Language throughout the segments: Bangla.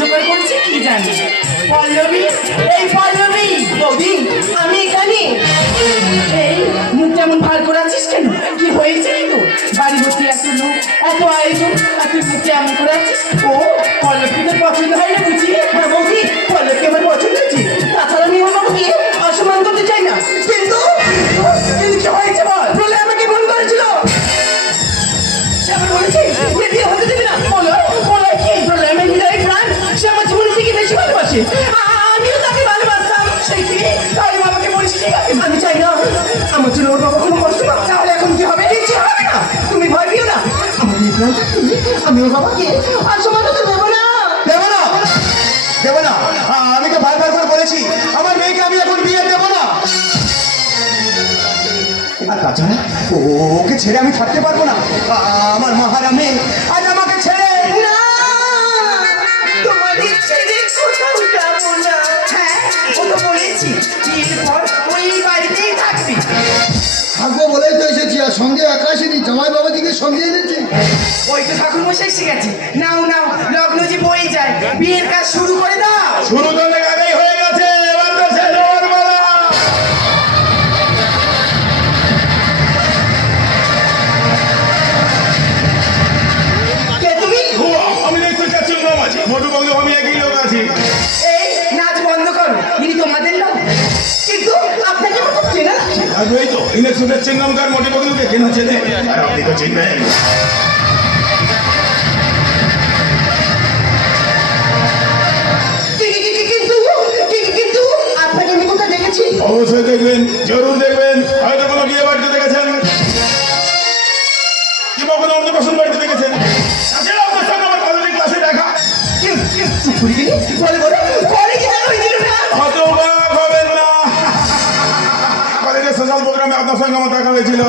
জোগাড় করছে কি জানি। পল্লবী, এই পল্লবী। বৌদি আমি এখানে। এই মুখটা এমন ভার করে আছিস কেন? কি হয়েছে কি তোর? বাড়ি ভর্তি এত লোক, এত আয়োজন, আর তুই মুখটা এমন করে আছিস। ও পল্লবী তোর পছন্দ হয় না বুঝি? হ্যাঁ বৌদি পল্লবকে আমার পছন্দ হয়েছে। তাছাড়া আমি আমার বাবাকে অসম্মান করতে চাই না। কিন্তু কিন্তু কি হয়েছে বল? প্রলয় আমাকে ফোন করেছিল। সে আমার বলেছে যে বিয়ে হতে দেবে না। বলো বলো কি? প্রলয় আমার হৃদয়ের প্রাণ। সে আমার জীবনের থেকে বেশি ভালোবাসে। আমিও তাকে ভালোবাসতাম। সেই কি? তাহলে বাবাকে বলিস ঠিক আছে? আমি চাই না আমার জন্য ওর বাবা কোনো কষ্ট পাক। তাহলে এখন কি হবে? কিছু হবে না। তুমি ভয় পেও না। আমার এই প্রাণ থাকতে আমি ওর বাবাকে অসম্মান হতে দেবো না। দেবো না, দেবো না। আমি তো বারবার করে বলেছি আমার মেয়েকে আমি এখন বিয়ে দেবো না। আর তাছাড়া ওকে ছেড়ে আমি থাকতে পারবো না। আমার মাহারা মেয়ে আজ আমাকে ছেড়ে না, তোমাদের ছেড়ে কোথাও যাবো না। হ্যাঁ ও তো বলেছি বিয়ের পর ওই বাড়িতেই থাকবি। থাকবো বলেই তো এসেছি, আর সঙ্গে একা আসেনি, জামাই বাবাজিকে সঙ্গে এনেছি। ওই তো ঠাকুর মশাই এসে গেছে। নাও নাও, লগ্ন যে বই যায়, বিয়ের কাজ শুরু করে দাও। শুরু তো অনেক আগেই হয়ে গেছে, এবার তো শেষ হওয়ার বেলা। কে তুমি? আমি দেখতে চাচ্ছি নাম আছে মোটু বাবু, আমি একই লোক আছি। এই নাচ বন্ধ করো, ইনি তোমাদের লোক। কিন্তু আপনাকে আমার খুব চেনা লাগছে। আর ওই তো ইলেকশনের চিংগামকার মোটু বাবুকে কেনা চেনে, আর আপনি তো চিনবেন। কিন্তু আপনাকে আমি কোথায় দেখেছি? অবশ্যই দেখবেন, জরুর দেখবেন। হয়তো কোনো বিয়ে বাড়িতে দেখেছেন, কিংবা কোনো অন্নপ্রাশন বাড়িতে দেখেছেন। তাছাড়া আপনার সঙ্গে আমার কলেজের ক্লাসে দেখা। চুপ করে গেলি? বলে বলো, করে কি জানো হয়েছিল না? হতবাক হবেন না, কলেজের সোশ্যাল প্রোগ্রামে আপনার সঙ্গে আমার দেখা হয়েছিল।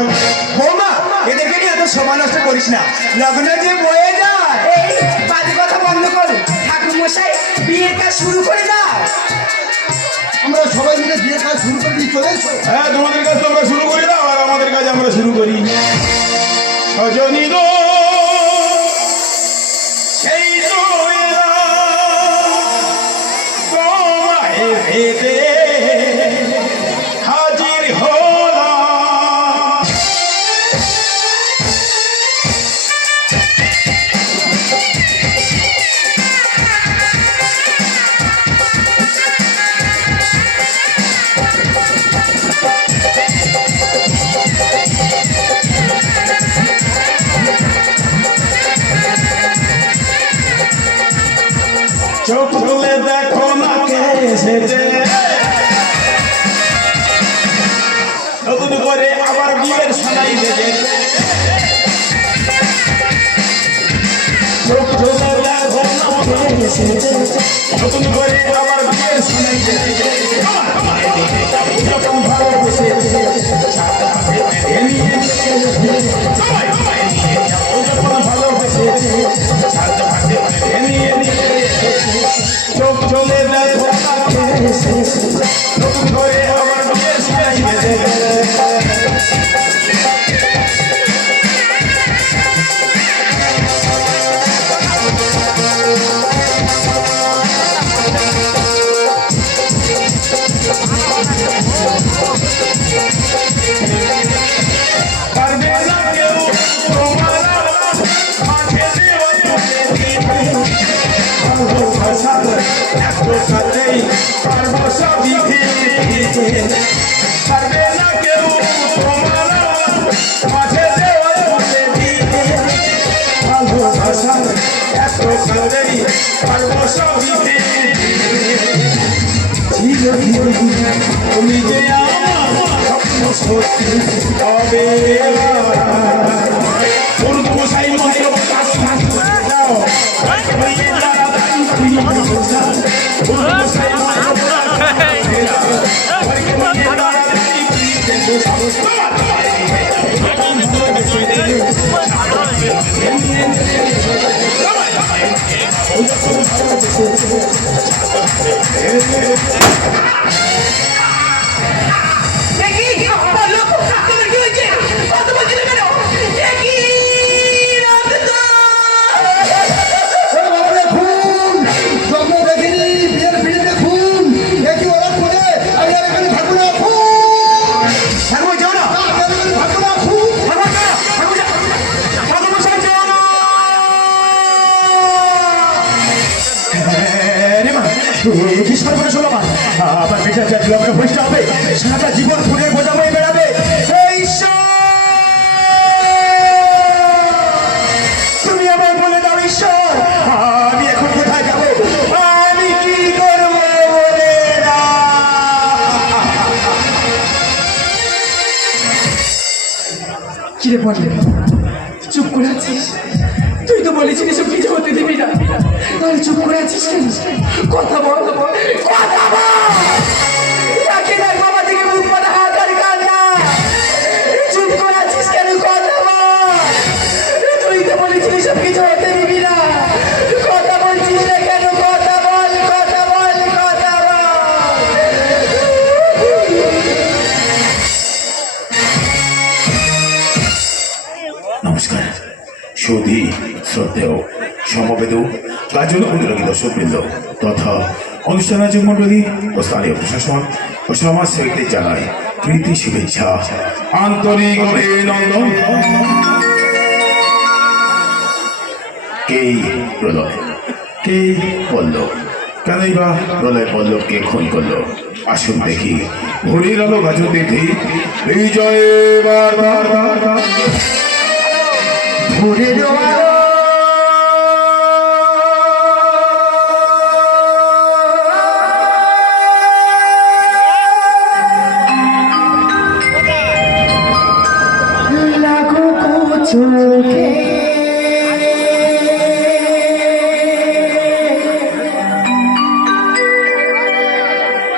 বৌমা, এদেরকে নিয়ে এত সময় নষ্ট করিস না, লগ্ন যে বয়ে যায়। এই বাজে কথা বন্ধ করো, ঠাকুর মশাই বিয়ের কাজ শুরু করে দাও। আমরা সবাই মিলে বিয়ে কাজ শুরু করে দিয়ে চলে এসো। হ্যাঁ, তোমাদের কাজ তোমরা শুরু করে দাও, আর আমাদের কাজ আমরা শুরু করি। সজনী গো, সেই তো এলাম তোমায় পেতে, হাজির হলাম। চোখ খুলে দেখো না কে এসেছে, নতুন করে আবার বিয়ের সানাই বেজেছে। চোখ খুলে দেখো না কে এসেছে, নতুন করে আবার বিয়ের সানাই বেজেছে। যখন ভালোবেসেছে ছাতা পেতে নিয়ে যখন ভালোবেসেছে ছাতা পেতে নিয়ে চোখ চলে দেখো নতুন করে আবার বিয়ের সানাই বেজেছে। পারবে না কেউ তোমার মাঝে দেওয়া তোকে দিতে, ভালোবাসা এত কাছেই পারবো সবই দিতে। পারবে না কেউ তোমার মাঝে দেওয়া তোকে দিতে, ভালোবাসা এত কাছেই পারবো সবই দিতে। তুমি যে আমার স্বপ্ন সত্যি হবে, উর্দু গোসাই মন্ত্র কাজ দাও, কি সর্বনাশ হলো আমার পিঠা চাকরি আমাকে বসতে হবে সারাটা জীবন ফুলের বোঝা হয়ে বেড়াবে এই ঈশ্বর তুমি আমার বলে দাও ঈশ্বর আমি এখন কোথায় যাব আমি কি করবো বলে না কিরে পড়লে চুপ করে আছিস তুই তো বলেছিলি সব কিছু হতে দিবি না তাহলে চুপ করে আছিস কেন কথা বল কথা বল একে দেখ বাবা থেকে মুখ পাতা হাত আর কান্না চুপ করে আছিস কেন কথা বল তুই তো বলেছিলি সব কিছু হতে দিবি না কথা বলছিস না কেন কথা বল কথা বল কথা বল নমস্কার সুধী শ্রদ্ধেয় সমবেদ গাজন উদ্যোগী দর্শকবৃন্দ তথা অনুষ্ঠান আয়োজক মন্ডলী ও স্থানীয় প্রশাসন ও সমাজ সেবীদের জানায় প্রীতি শুভেচ্ছা আন্তরিক অভিনন্দন কেই প্রলয় কেই পল্লব কেনই বা প্রলয় পল্লবকে খুন করলো আসুন দেখি ভোরের আলো গাজন দেখি বিজয় ভোরের আলো লাখো চোখে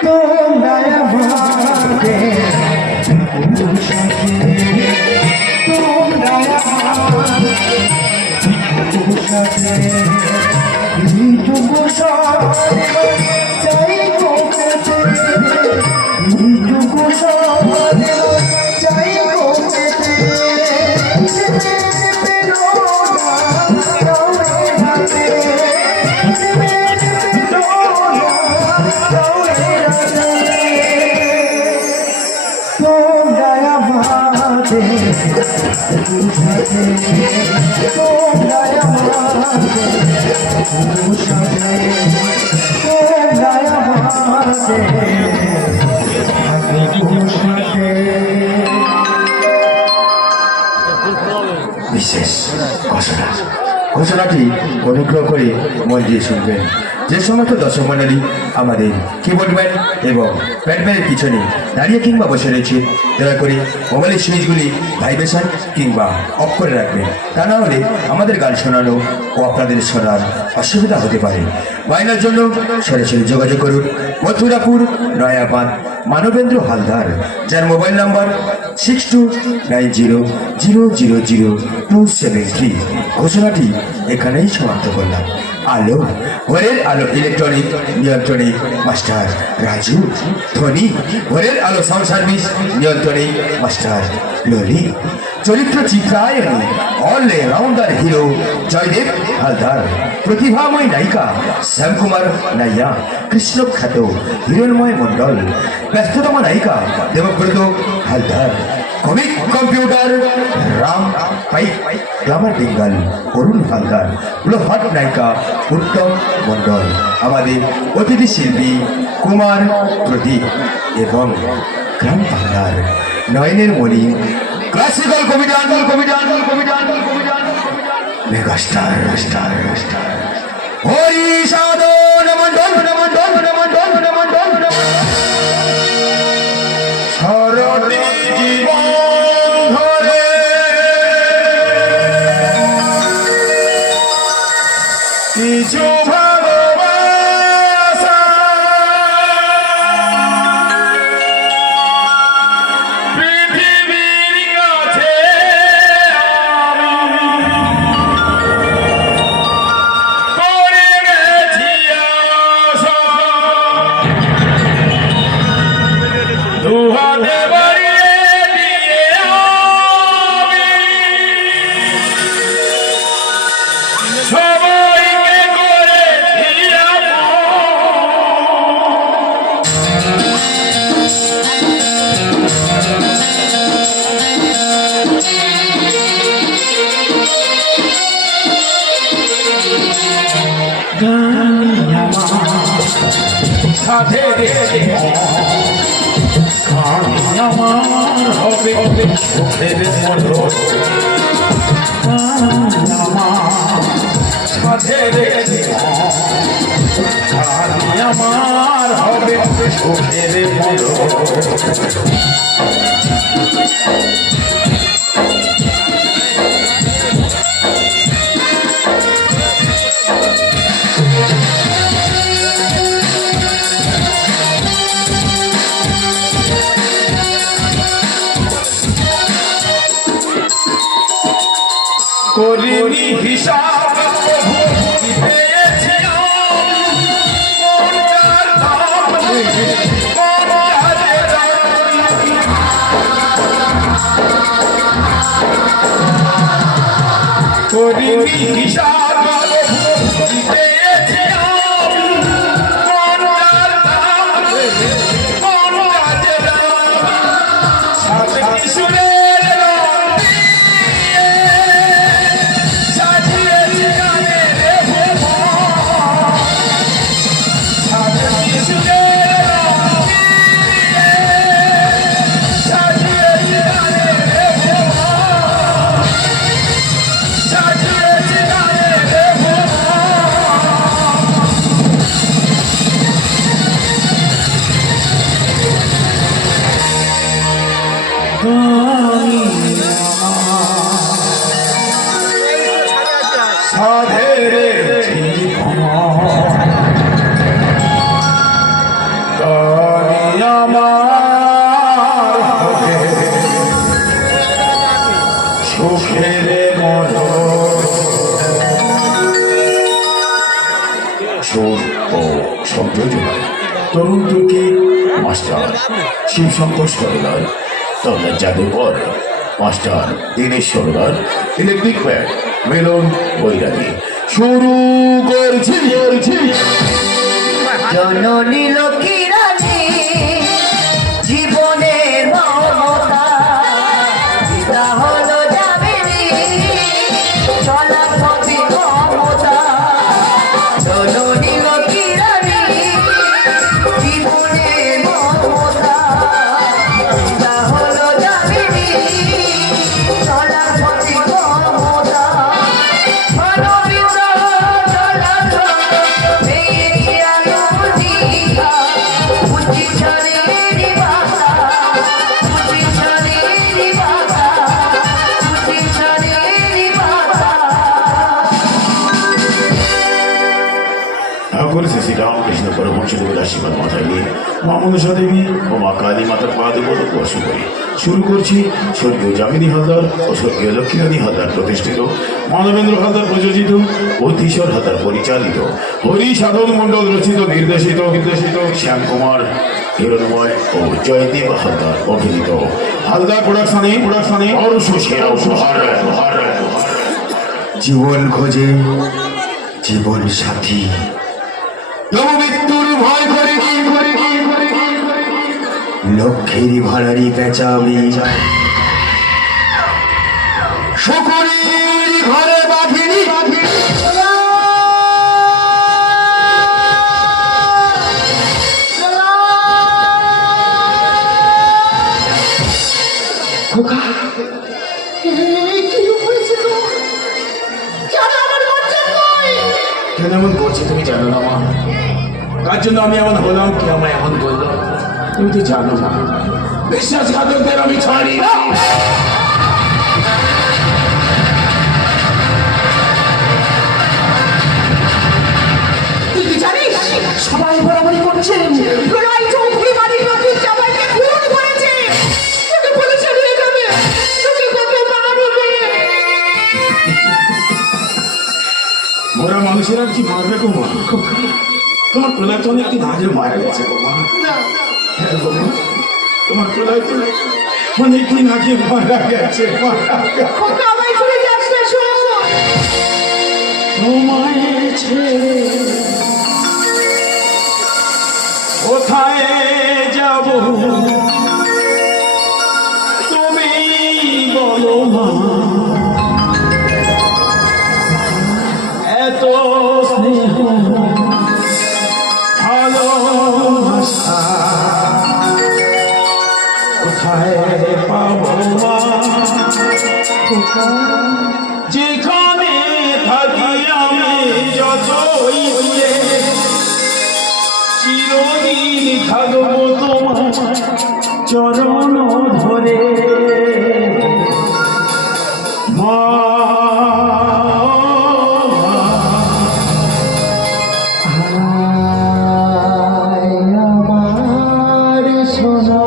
তোমরা আমাকে তোমরা এইটুকু সব চাই এইটুকু সব চাই তোমরা আমাদের বিশেষ ঘোষণাটি অনুগ্রহ করে মন দিয়ে শুনবেন যে সমস্ত দর্শক মন্ডলী আমাদের কিবোর্ডম্যান এবং প্যাডম্যানের পিছনে দাঁড়িয়ে কিংবা বসে রয়েছে দয়া করে মোবাইলের সুইচগুলি ভাইব্রেশন কিংবা অফ করে রাখবেন তা না হলে আমাদের গান শোনানো ও আপনাদের শোনার অসুবিধা হতে পারে বায়নার জন্য সরাসরি যোগাযোগ করুন মথুরাপুর নয়াবাদ মানবেন্দ্র হালদার যার মোবাইল নাম্বার 6290000273 ঘোষণাটি এখানেই সমাপ্ত করলাম আলো ভোরের আলো ইলেকট্রনিক নিয়ন্ত্রণে মাস্টার রাজু ধনী ভোরের আলো সাউন্ড সার্ভিস নিয়ন্ত্রণে মাস্টার ললি চরিত্র চিত্রায়নে অলরাউন্ডার হিরো জয়দেব হালদার প্রতিভাময় নায়িকা শ্যামকুমার নাইয়া কৃষ্ণ খ্যাত হিরণময় মণ্ডল ব্যস্ততম নায়িকা দেবব্রত হালদার কমিক কম্পিউটার রাম পাইক গ্লামার বেঙ্গল অরুণ হালদার ব্লোহাট নায়িকা উত্তম মণ্ডল আমাদের অতিথি শিল্পী কুমার প্রদীপ এবং গ্রাম বাংলার নয়নের মণি classical comedian megastar star star Hari Sadhan Mondal সারাটি জীবন ধরে কিছু ভালোবাসা পৃথিবীর কাছে আমি করে গেছি সাধের খানি আমার হবে সুখের মধুর আমার সাধের খানি আমার হবে সুখের মধুর করিনি হিসাব পেয়েছি করিনি হিসাব পেয়েছি শুনে তরুণ তুর্কি মাস্টার শিবশঙ্কর সরদার তরুণ জাদুকর master Dinesh Sardar electric pad মেলন বৈরাগী শুরু করছি জননী লক্ষ্মী রানী জীবনের মমতা পিতা হলো যাবেনি চলা পথে মমতা জননী লক্ষ্মী রানী জীবনের মমতা পিতা হলো যাবেনি চলা পথে মমতা ঠাকুর শ্রী রামকৃষ্ণ পরমহংসদেবের আশীর্বাদ মাথায় নিয়ে মা মনসা দেবী ও মা কালী মাতার পাদে বর্ষ করে শুরু করছি স্বর্গীয় যামিনী হালদার ও স্বর্গীয় লক্ষ্মীরানী হালদার প্রতিষ্ঠিত মানবেন্দ্র হালদার প্রযোজিত অধীশ্বর হালদার পরিচালিত হরি সাধন মণ্ডল রচিত নির্দেশিত শ্যাম কুমার হিরণময় ও জয়দেব হালদার অভিনীত হালদার প্রোডাকশনে অরুষ সেরা উপহার জীবন খোঁজে জীবন সাথী তবু মৃত্যুর ভয় করে লক্ষ্মীর ভাড়ারি পেঁচা আমি শকুনির ঘরে বাঁধিনি খোকা কেন এমন করছে তুমি জানো না মা কার জন্য আমি এমন হলাম কে আমায় এমন করলো তুমি তো জানো না বিশ্বাসঘাতকদের আমি ছাড়ি না তুই কি জানিস সবাই বরাবরই করছে প্রণয় চৌধুরী বাড়ির নতুন জামাইকে খুন করেছে তোকে বলেছে নিয়ে যাবে তোকে কত মারবে মোরা মানুষের আর কি মারবে গো মা তোমার প্রলয় তো অনেকদিন আগে মারা গেছে গো মা হ্যাঁ গো মা তোমার প্রলয় তো অনেকদিন আগে মারা গেছে খোকা আমায় ঘুরে যাস না শোনো তোমায় ছেড়ে কোথায় যাব তুমি বলো মা এত স্নেহ ভালো চিরদিন থাকবো তোমার চরণ ধরে মা আমার সোনা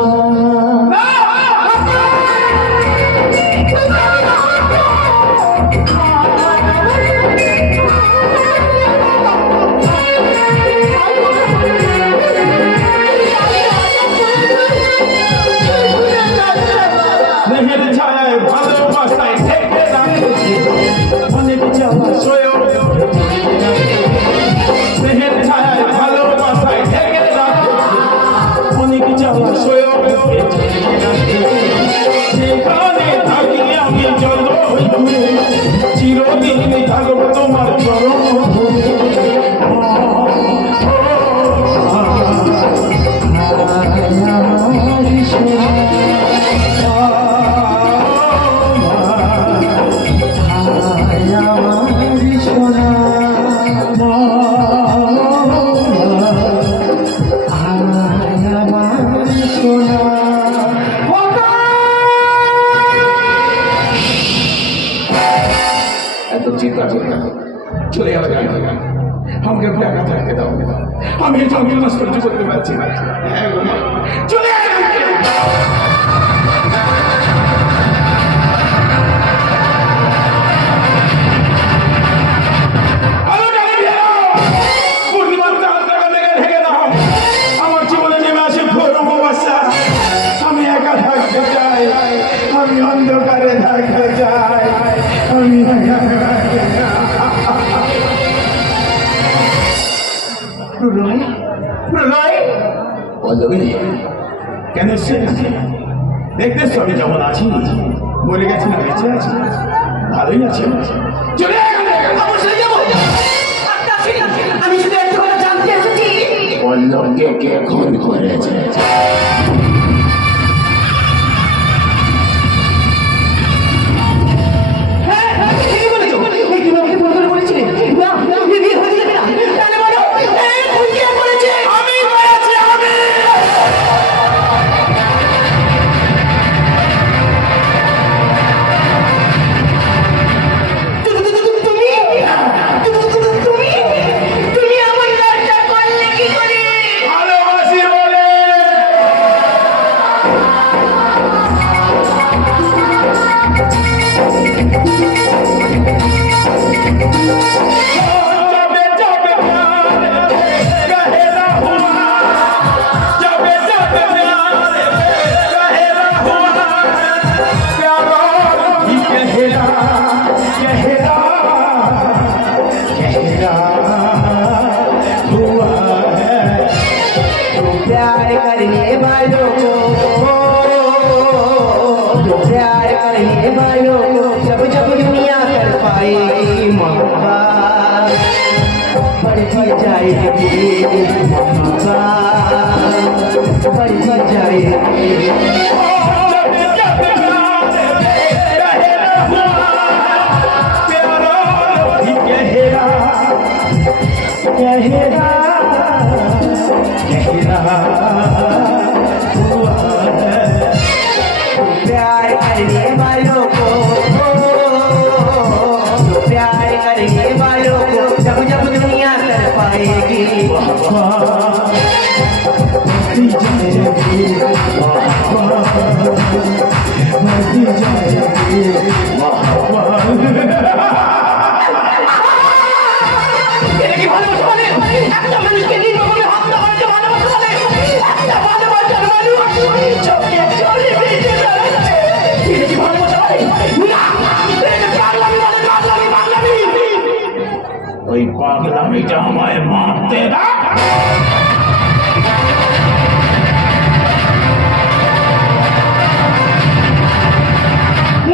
স্নেহের ছায়ায় ভালোবাসায় ঢেকে রাখেছি অনেক চাওয়া সয়েও স্নেহের ছায়ায় ভালোবাসায় ঢেকে রাখেছি অনেক চাওয়া সয়েও যেখানে থাকি আমি যত দূরে চিরদিন থাকবো তোমার চরণ ধরে এত চিন্তা করবে না, চলে যাবে আমাকে একটু একা থাকতে দাও। আমি এই যন্ত্রণা সহ্য করতে পারছি না। হ্যাঁ গো মা, চলে যাবে। পূর্ণিমার চাঁদ টাকা লেগে ঢেকে দাও। আমার জীবনে নেমে আসে ঘোর অমাবস্যা। আমি একা থাকতে চাই, আমি অন্ধকারে থাকতে চাই, আমি প্রলয় প্রলয় পল্লবী, কেন এসেছে? দেখতেছ আমি যেমন আছি, বলে গেছি না বেঁচে আছি, ভালোই আছি। চলে অবশ্যই যাবো। আমি শুধু একটা কথা জানতে এসেছি, পল্লবকে কে খুন করেছে? ঠিকই বলেছো। এই তুমি আমাকে ফোন করে বলেছিলে না, বিয়ে হয়ে যাবে না, তাহলে বলো খুন কে করেছে? আমি করেছি, আমি। তুমি আমার কাজটা করলে কি করে? ভালোবাসি বলে। जबे जबे प्यार गहरा हुआ, जबे जबे प्यार गहरा हुआ, प्यारा ही गहरा गहरा गहरा हुआ है। प्यार करने वालों को, प्यार करने वालों को जब जब दुनिया कर पाएगी मौका, बढ़ती जाएगी मौका, बढ़ती जाएगी। जबे जबे प्यार गहरा हुआ, प्यारा ही गहरा गहरा गहरा हुआ है। प्यार करने वालों को, प्यार करने वालों को जब जब दुनिया कर पाएगी बढ़ती जाएगी बढ़ती जाएगी। এটা কি ভালোবাসা বলে? একটা মানুষকে নির্মমভাবে হত্যা করতে ভালোবাসা বলে? একটা ভালোবাসার মানুষ চোখে জলে বেঁচে বেড়াচ্ছে, এটা কি ভালোবাসা বলে? না, এটা পাগলামি বলে, পাগলামি, পাগলামি। ওই পাগলামিটা আমায় মারতে দাও।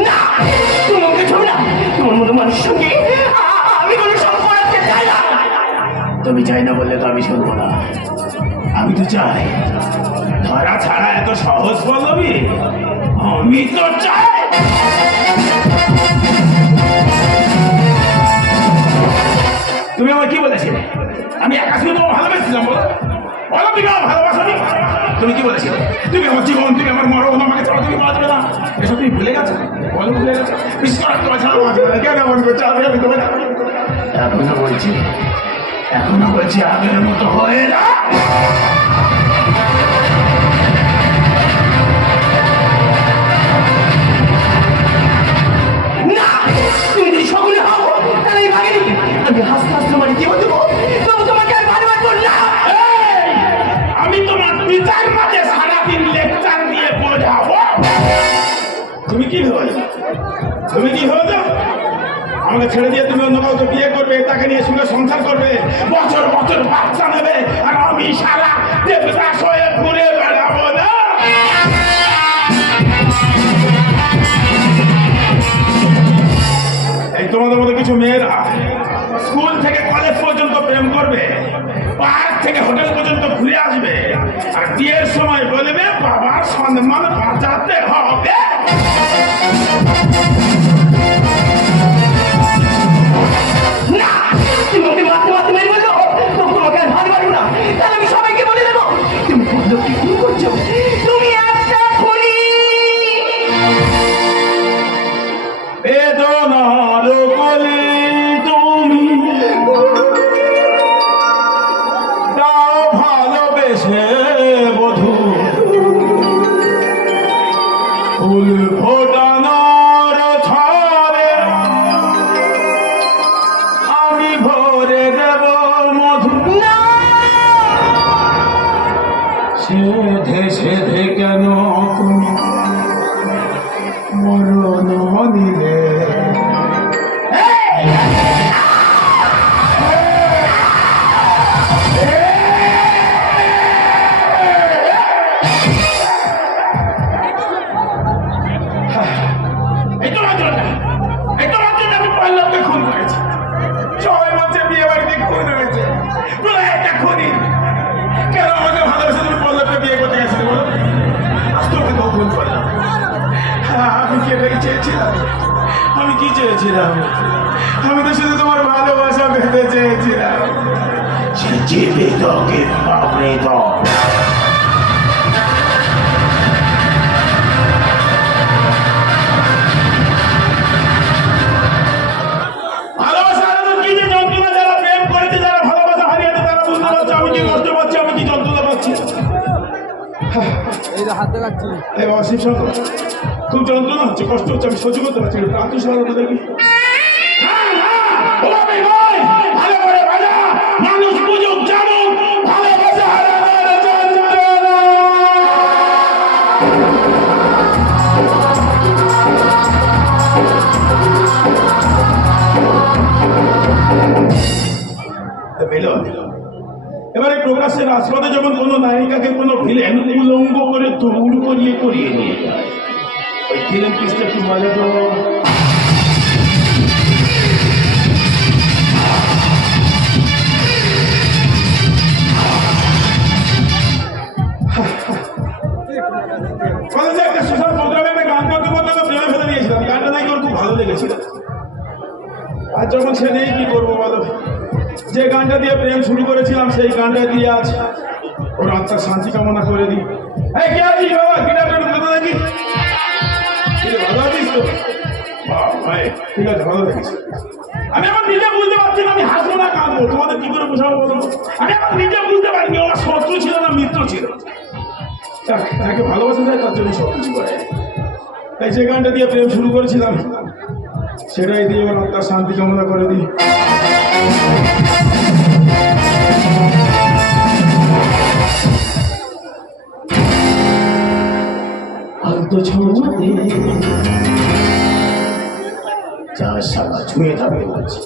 না, তোমাকে ছবি না, তোমার মতো মানুষের সঙ্গে আমি কোনো সম্পর্ক রাখতে চাই না। তুমি চাই না বললে তো আমি শুনবো না। আমি তো চাই, ধরা ছাড়া এত সহজ পল্লবী আমি তো চাই। তুমি আমার কি বলেছিলে? আমি একা শুধু তোমাকে ভালোবেসেছিলাম বলো? বলো তুমি আমার ভালোবাসো নি? তুমি কি বলেছিলে? তুমি আমার জীবন, তুমি আমার মরণ, আমাকে ছাড়া তুমি বাঁচবে না। এসব তুমি ভুলে গেছো? বলো ভুলে গেছো? বিশ্বাস তোমার ছাড়া বাঁচবে না। কেন এমন করছো? আমি তোমার এখনো বলছি আগের মতো হয়ে না। না, তুমি যদি সকলে হও তাহলে এই ভাগিনি আমি হাসতে হাসতে মারি জীবন দেবো, তবু তোমাকে আর ভালোবাসবো না। এই, আমি তোমার বিচার মাঝে সারাদিন লেকচার দিয়ে বোঝাবো। তুমি কি ভেবে? তুমি কি ভেবে? আমাকে ছেড়ে দিয়ে তুমি অন্য কাউকে বিয়ে করবে, তাকে নিয়ে সুখে সংসার করবে, বছর বছর বাচ্চা নেবে, আর আমি সারা দেবদাস হয়ে ঘুরে বেড়াবো না। এই তোমাদের মতো কিছু মেয়েরা স্কুল থেকে কলেজ পর্যন্ত প্রেম করবে, পার্ক থেকে হোটেল পর্যন্ত ঘুরে আসবে, আর বিয়ের সময় বলবে বাবার সম্মান বাঁচাতে হবে। না, তুমি ওকে মারতে মারতে মেরে বললো তোমাকে আর ভালোবাসবো না, তাহলে আমি সবাইকে বলে দেবো তুমি খুব লোককে খুন করছো, তুমি একটা খুনি। বেদনার কোলে তুমি দাও ভালোবেসে বধূ, ফুল ফোটানোর ছলে আমি ভরে দেব মধু। সেধে সেধে কেন তুমি মরণ নিলে? খুন করেছে, সবাই বলছে বিয়ে বাড়িতে খুন হয়েছে, একটা খুনি। কেন আমাকে ভালোবেসে তুমি পল্লবকে বিয়ে করতে গেছিলে বলো? আজ তোকে তো খুন করলাম। আমি কি এটাই চেয়েছিলাম? আমি কি চেয়েছিলাম? আমি তো শুধু তোমার ভালোবাসা পেতে চেয়েছিলাম। সে জীবিত কিংবা মৃত, ভালোবাসা হারানোর কি যে যন্ত্রণা, যারা প্রেম করেছে, যারা ভালোবাসা হারিয়েছে, তারা বুঝতে পারছে আমি কি কষ্ট পাচ্ছি, আমি কি যন্ত্রণা পাচ্ছি। এই বাবা শিবশঙ্কর, খুব যন্ত্রণা হচ্ছে, কষ্ট হচ্ছে, আমি সহ্য করতে পারছি না। আত্মসহায়তা দেখি ভালো করে বাজা, মানুষ বুঝুক যেমন ভালোবাসা হারানোর যন্ত্রণা। এবারে প্রকাশের আস্পদে যখন কোনো নায়িকাকে কোনো ভিলেন উলঙ্গ করে দৌড় করিয়ে নিয়ে যায়, ওই ভিলেন পিসটা একটু বাজাতো। কলেজে একটা সোশ্যাল প্রোগ্রামে একটা গান করতে করতে প্রেমে ফেলে দিয়েছিলাম, গানটা নাকি ওর খুব ভালো লেগেছিল। আর যখন সে নেই কি করবো বলো, যে গানটা দিয়ে প্রেম শুরু করেছিলাম সেই গানটা দিয়ে আজ ওর আত্মার শান্তি কামনা করে দিই। এই কে আছিস বাবা? দেখি ভালো আছিস তো? ভাই ঠিক আছে, ভালো দেখিস। আমি আমার নিজে বুঝতে পারছি না আমি হাসবো না কাঁদবো, তোমাদের কি করে বোঝাবো বলো? আমি আমার নিজে বুঝতে পারিনি আমার শত্রু ছিল না মিত্র ছিল। তাকে ভালোবাসা যায় তার জন্য সব কিছু করে। তাই যে গানটা দিয়ে প্রেম শুরু করেছিলাম সেটাই দিয়ে ওর আত্মার শান্তি কামনা করে দিই। ছুঁয়ে থাকবে বলছি,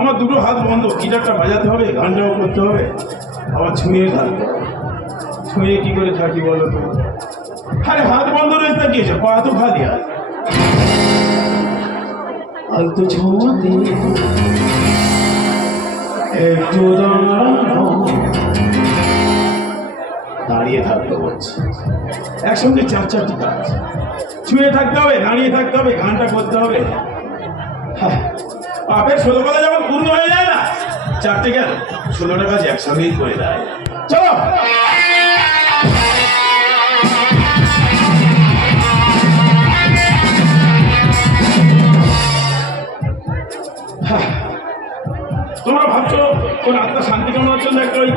আমার দুটো হাত বন্ধ, গিটারটা বাজাতে হবে, গানটাও করতে হবে, আবার ছুঁয়ে থাকবে। ছুঁয়ে কি করে থাকি বলো তো? আরে হাত বন্ধ রয়েছে তা কি হয়েছে, পা তো খালি আর আলতো ছোঁয়াতে একটু দাঁড়িয়ে থাকতে বলছি। একসঙ্গে চারটি কাজ, ছুঁয়ে থাকতে হবে, দাঁড়িয়ে থাকতে হবে, গানটা করতে হবে। বাপের ষোলবেলা যখন পূর্ণ হয়ে যায় না, 4টে গেল 16টা কাজ একসঙ্গেই করে দেয়। চলো তোমরা ভাবছো কোন আত্মা শান্তি কামনার জন্য একটা ওই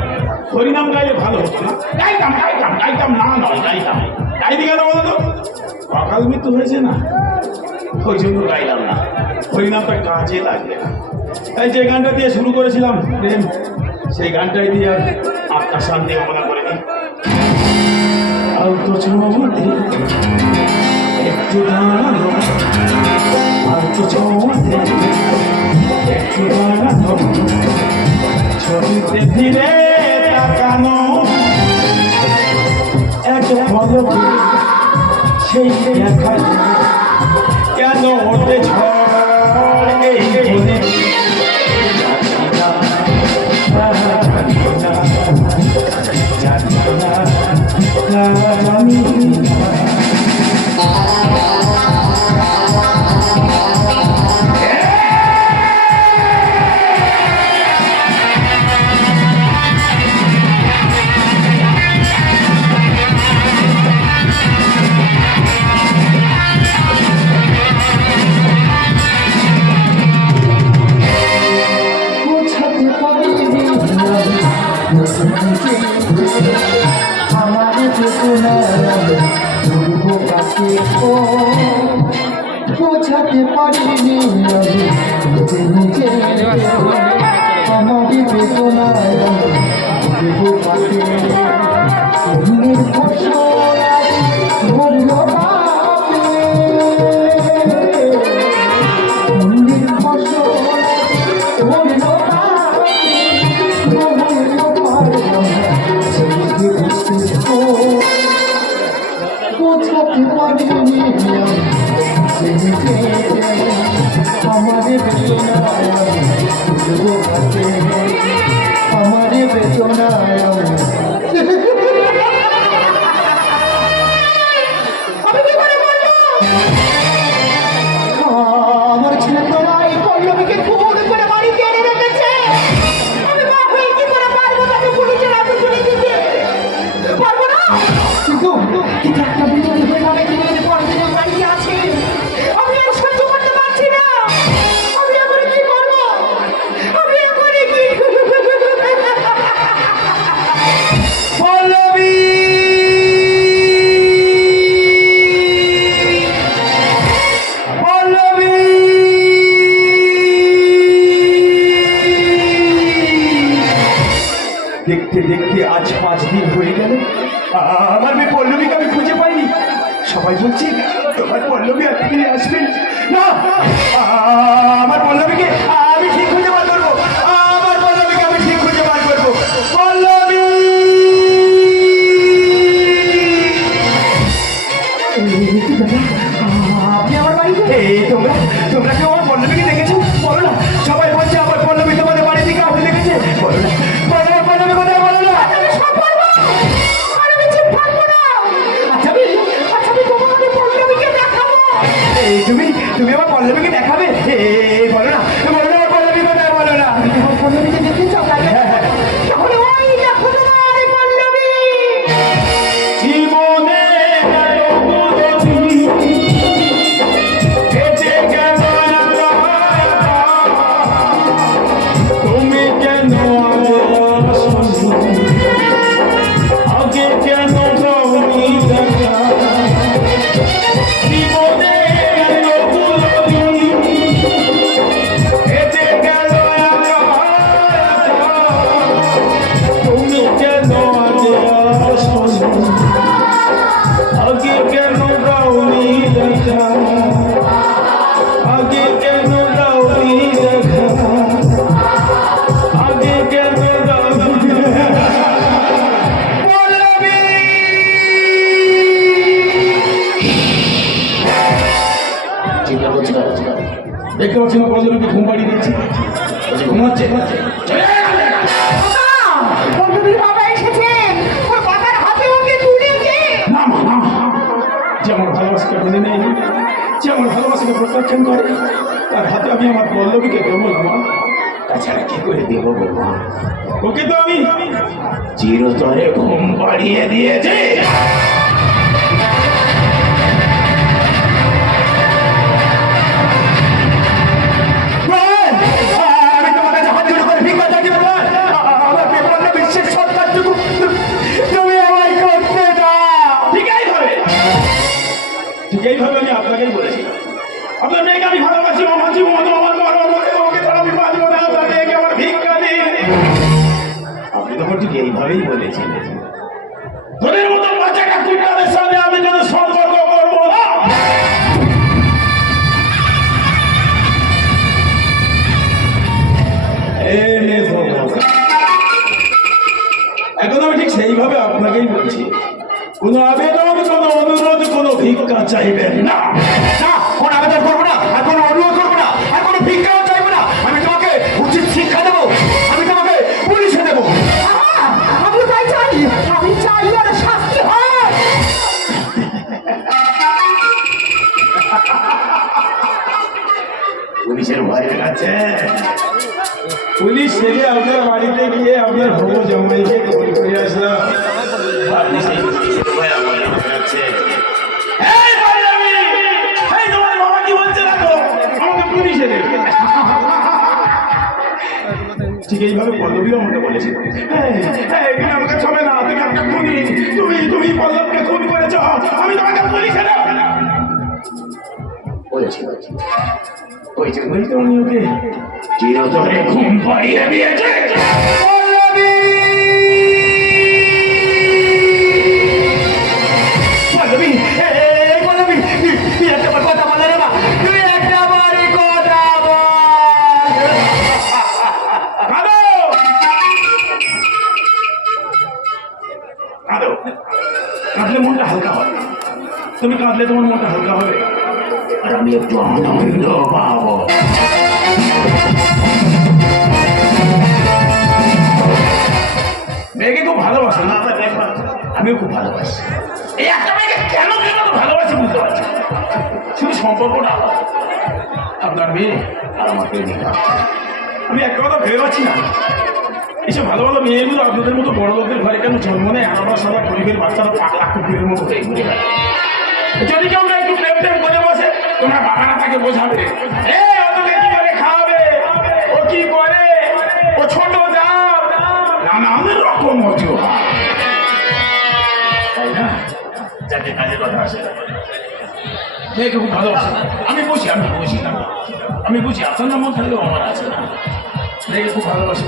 হরিনাম গাইলে ভালো হতো না? গাইতাম না নয় গাইতাম। গাইতে কেন বলো তো? অকাল মৃত্যু হয়েছে না, ওই জন্য গাইলাম না। হরিনামটা কাজে লাগবে না। তাই যে গানটা দিয়ে শুরু করেছিলাম প্রেম, সেই গানটাই দিয়ে আর আত্মা শান্তি কামনা করে দিই। আলতো ছোঁয়াতে একটু দাঁড়ানো, আলতো ছোঁয়াতে একটু দাঁড়ানো, ছবিতে ফিরে তাকানো, এক পলকে সেই দেখা কেন ওঠে ঝড় এই মনে বোঝাতে পারিনি নিজে আমারই বেদনায় দেব পাশে অন্যের ফসল ধরল অন্যের ফসল ধরল বোঝাতে পারিনি আমারে বেদনায় আমারে বেদনায় আমার ছেলে তোরাই পল্লবীকে খুন করে বাড়িতে এনে রেখেছে। আমি মা হয়ে কি করে পারবো তাকে পুলিশের হাতে তুলে দিতে? পারবো না। কিন্তু একটা বিপদ হয়ে যাবে, তিনি পরের দিন বাড়িতে আছে। আমি আর সহ্য করতে পারছি না। আমি এখন কি করবো? আমি এখন কি পল্লবী পল্লবী দেখতে দেখতে আজ 5 দিন হয়ে গেল, আমার মেয়ে পল্লবীকে আমি খুঁজে পাইনি। সবাই বলছে তোমার পল্লবী আর ফিরে আসবেন না। আমার পল্লবীকে আমি ঠিক খুঁজে বার করবো, আমার পল্লবীকে আমি ঠিক খুঁজে বার করবো। পল্লবী আপনি আমার বাড়িতে? তোমরা তোমরা কেউ আমার পল্লবীকে দেখেছো? বলো না। সবাই বলছে আমার পল্লবী তোমাদের বাড়ি থেকে আসতে দেখেছে। বলো না, বলো না, পল্লবী কোথায়? বলো না। আমি সব পারবো। আর আমি চুপ থাকবো না। আচ্ছা আমি তোমাকে পল্লবীকে দেখাবো। তুমি আমার পল্লবীকে দেখাবে? বলো না, বলো না, আমার পল্লবী কোথায়? বলো না। আমার পল্লবীকে দেখতে চাও? তাহলে ওই দেখো তোমার পল্লবী। জীবনে হেঁটে গেল তুমি কেন আগে কেন যাওনি দেখা? জীবনে হেঁটে গেল তুমি কেন আগে আসনি? আগে কেন যাওনি দেখা? আগে কেন যাওনি দেখা? আগে কেন যাওনি দেখা? পল্লবী! দেখতে পাচ্ছি না পল্লবীকে ঘুম পাড়িয়ে দিয়েছে, ঘুমাচ্ছে। পল্লবীর বাবা এসেছেন, ওর বাবার হাতে ওকে তুলেছে। না মা, না যে আমার ভালোবাসাকে মেনে নেয়, যে আমার ভালোবাসাকে প্রত্যাখ্যান করে, তার হাতে আমি আমার পল্লবীকে দেবো না মা। তাছাড়া কি করে দেব গো মা? ওকে তো আমি চিরতরে ঘুম পাড়িয়ে দিয়েছে। আমি তোমার কাছে হাত জোড় করে ভিক্ষা চাইছি বললাম, আমার বিপন্ন বিশ্বের সন্তানটুকু তুমি আমায় করতে দাও। ঠিক এইভাবে আমি আপনাকেই বলেছিলাম, আপনার মেয়েকে আমি ভালোবাসি, আমার জীবন আমার মরণ, ওকে ছাড়া আমি বাঁচবো না, আপনার মেয়েকে আমার ভিক্ষা দিন। আপনি তখন ঠিক এইভাবেই বলেছিলেন, তোদের মতো বাচ্চাটা কুটাদের সাথে আমি যেন সম্পর্ক করবো না। এখন আমি ঠিক সেইভাবে আপনাকেই বলছি, কোনো আবেদন, কোনো অনুরোধ, কোনো ভিক্ষা চাইবেন না। না, কোনো আবেদন করবো না, আর কোনো অনুরোধ করবো না, আর কোনো ভিক্ষাও চাইবো না। আমি তোমাকে উচিত শিক্ষা দেবো, আমি তোমাকে পুলিশে দেবো। আমি তাই চাই, আমি চাই আর শাস্তি হয়। পুলিশের ভয় আছে। পুলিশ থেকে আপনার বাড়িতে গিয়ে আপনার হবু জামাইকে খবর করে আসলাম। আপনি সেই পুলিশের ভয় আমার আছে। এই পাঞ্জাবি, এই তোমার বাবা কি বলছে দেখো, আমাকে পুলিশে দেবে। ঠিক এইভাবে পল্লবীও আমাকে বলেছিল, এখানে আমাকে ছবে না, তুমি একটা খুনি, তুমি পল্লবকে খুন করেছ, আমি তোমাকে পুলিশে দেব। বলেছি ওই যে ওই তো উনি ওকে চিরতরে ঘুম পাড়িয়ে দিয়েছে। পল্লবী, এই পল্লবী, তুই একটাবার কথা বলে রে মা, তুই একটাবারই কথা বল। কাঁদো, কাঁদো, কাঁদলে মনটা হালকা হবে। তুমি কাঁদলে তোমার মনটা হালকা হবে, আর আমি একটু আনন্দ পাবো। মেয়েকে খুব ভালোবাসো না? আমিও খুব ভালোবাসি। এই একটা মেয়েকে কেন তো ভালোবাসি বুঝতে পারছি। শুধু সম্পর্কটা আলাদা। আপনার মেয়ে আর আমার প্রেমিকা, আমি একটা কথা ভেবে পাচ্ছি না, এইসব ভালো ভালো মেয়েগুলো আপনাদের মতো বড় লোকদের ঘরে কেন জন্ম নেয়? আমরা সবাই গরিবের বাচ্চারা পাগলা কুকুরের মতো হয়ে ঘুরে বেড়ায়। যদি কেউ না একটু প্রেম টেম করে বসে, তোমার বাবা না তাকে বোঝাবে, ওকে কি করে খাওয়াবে, ও কি করে, ও ছোট জাত, নানান রকম অজুহাত, তাই না? যাতে কাজে কথা আসে। মেয়েকে খুব ভালোবাসে, আমি বুঝি আপনার মন থাকলেও আমার আছে। মেয়েকে খুব ভালোবাসে,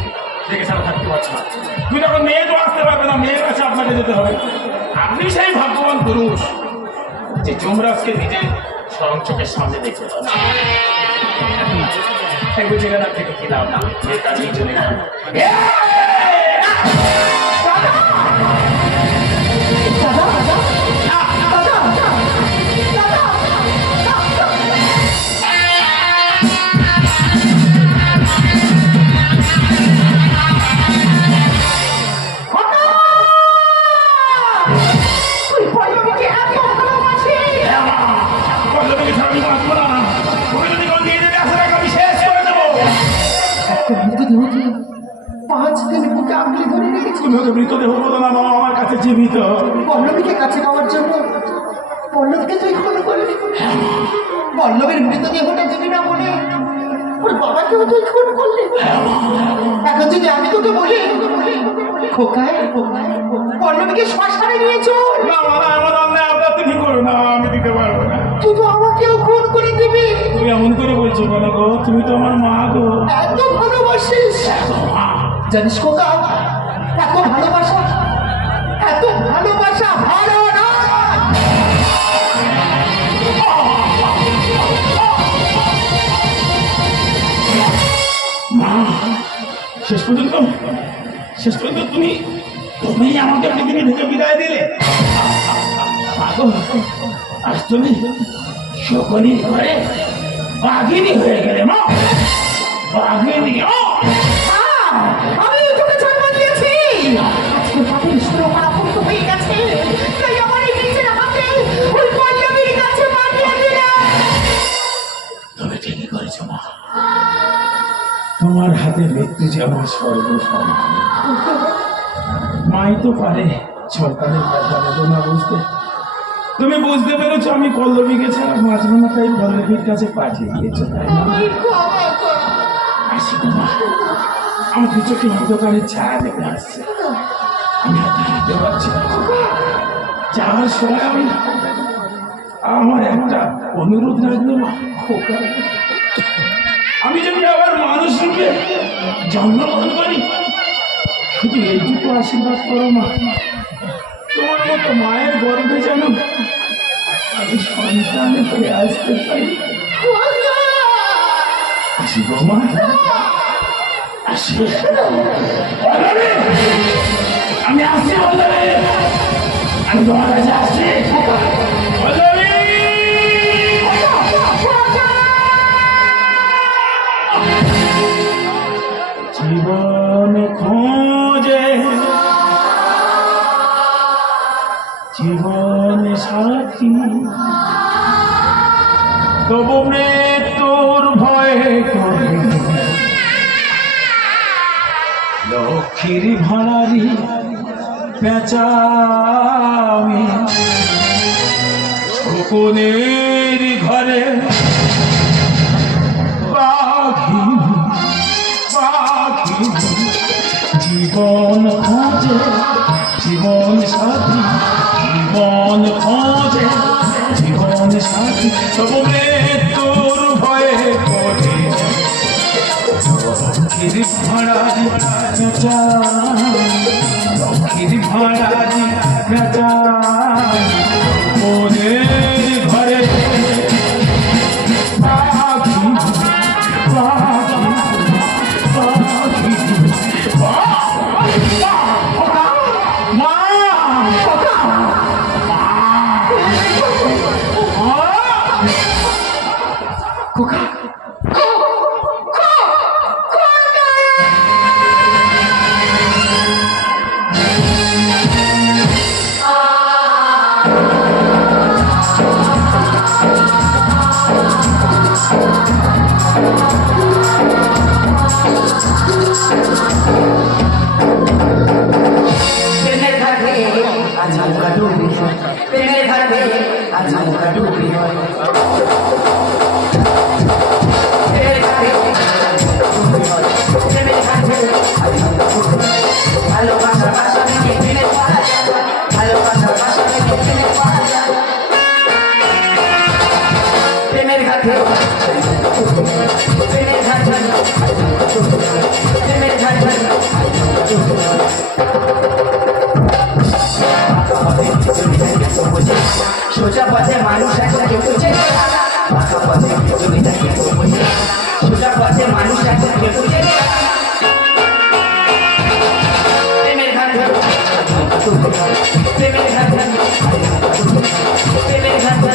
দেখে ছাড়া থাকতে পারছে না। তুই তখন মেয়ে তো আসতে পারবে না, মেয়ের কাছে আপনাকে যেতে হবে। আপনি সেই ভাগ্যবান পুরুষ যে যমরাজকে নিজের স্মরণ চোখের সামনে দেখতে পাচ্ছে। একটু জায়গা থেকে কি লাভ না, মেয়ের কাছেই চলে যান। পল্লবীকে ছাড়া আমি বাঁচবো না। ওকে যদি কোন দিয়ে যেতে আসে আমি শেষ করে দেবো। পাঁচ দিন বুকে আঁকড়ে ধরে রেখেছি তুমি ওকে মৃতদেহ বলো না, বাবা আমার কাছে জীবিত। পল্লবীকে কাছে পাওয়ার জন্য পল্লবকে তুই খুন করলি। পল্লবের মৃতদেহটা দিবি না বলে ওর বাবাকেও তুই খুন করলি। এখন যদি আমি তোকে বলি খোকায় পল্লবীকে শ্মশানে নিয়ে চল, না মানা এমন অন্যায় আপনার তুমি করো না, আমি দিতে পারবো না। তুই তো আমাকেও খুন করে দিবি। তুমি এমন করে বলছো কেন গো? তুমি তো আমার মা গো। এত ভালোবাসিস জানিস খোকা, এত ভালোবাসা ভালো না। মা, শেষ পর্যন্ত তুমি আমাকে পৃথিবী থেকে বিদায় দিলে। আজ তুমি শকুনির ঘরে বাঘিনী হয়ে গেলে মা, বাঘিনী। আমি তোকে জন্ম দিয়েছি, আজকে পাপের সুরক্ষা আপত্ত হয়ে গেছে, তাই আমার এই নিজের হাতে ওই পল্লবীর কাছে পাঠিয়ে দিলাম। তুমি ঠিকই করেছো মা, তোমার হাতে হাতে মৃত্যু যেমন সর্বসম্মান, মাই তো পারে সরকারের কথা বেদনা বুঝতে। তুমি বুঝতে পেরেছো আমি পল্লবীকে ছাড়া বাঁচবো না, তাই পল্লবীর কাছে পাঠিয়ে দিয়েছো, তাই না? আসি না, আমার দু চোখে অন্ধকারের ছায়া লেগে আসছে, আমি আর দাঁড়াতে পারছি না। যাওয়ার সময় আমি আমার একটা অনুরোধ রাখলো, মা, আমি যদি আবার মানুষ রূপে জন্মগ্রহণ করি, শুধু এইটুকু আশীর্বাদ করো মা, তোমার মতো মায়ের গর্ভে যেন আমি সন্তান হয়ে আসতে পারি। আসি বৌমা, আসি, আমি আসছি বলবে, আমি তোমার কাছে আসছি বলবে। জীবন খোঁজে জীবন সাথী, তবু মৃত্যুর ভয়ে করে লক্ষ্মীর ভাড়ারি পেঁচামি, শকুনের ঘরে পাখি পাখি, জীবন খোঁজে জীবন সাথী, জীবন খোঁজে জীবন সাথী, তবু মৃত্যুর ভয়ে পড়ে লক্ষ্মীর ভাড়ারি পেঁচামি, লক্ষ্মীর ভাড়ারি পেঁচামি, শকুনের ঘরে পাখি পাখি পাখি। প্রেমের ঘাটে আজ নৌকা ডুবি হয়, প্রেমের ঘাটে আজ নৌকা ডুবি হয়, প্রেমের ঘাটে প্রেমের ঘাটে আজ নৌকা ডুবি হয়, ভালোবাসার ভাষা থেকে প্রেমের পাওয়া যায়, ভালোবাসার ভাষা থেকে প্রেমের পাওয়া যায়, প্রেমের ঘাটে প্রেমের ঘাটে প্রেমের ঘাটে সোজা পথে মানুষ একটা কেউ বুঝে, বাঁকা পথে চলে যায় কেউ বুঝে, সোজা পথে মানুষ একটা কেউ বুঝে, প্রেমের ঘাটে প্রেমের ঘাটে প্রেমের ঘাটে।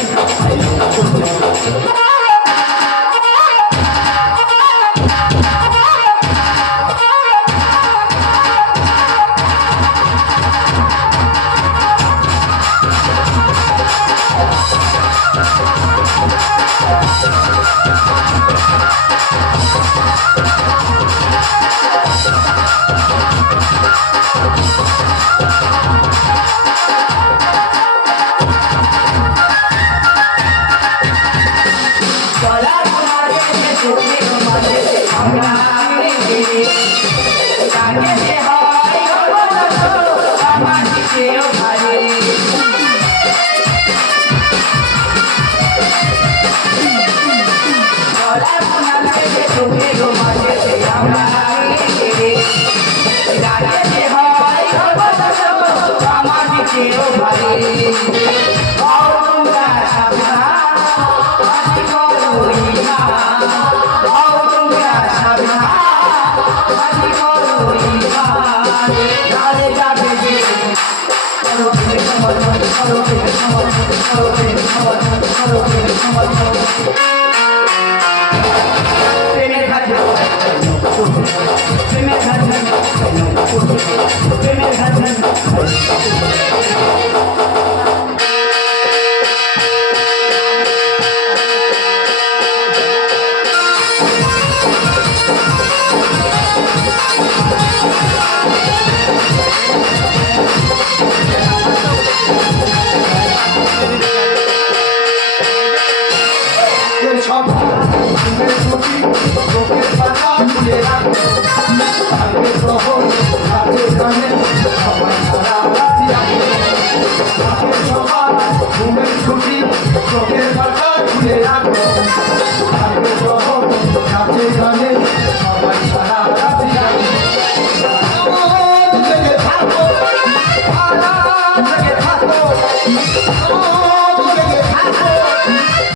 তোমার ঘুমের ছুটি চোখের পাতা খুলে রাখো নাচে গানে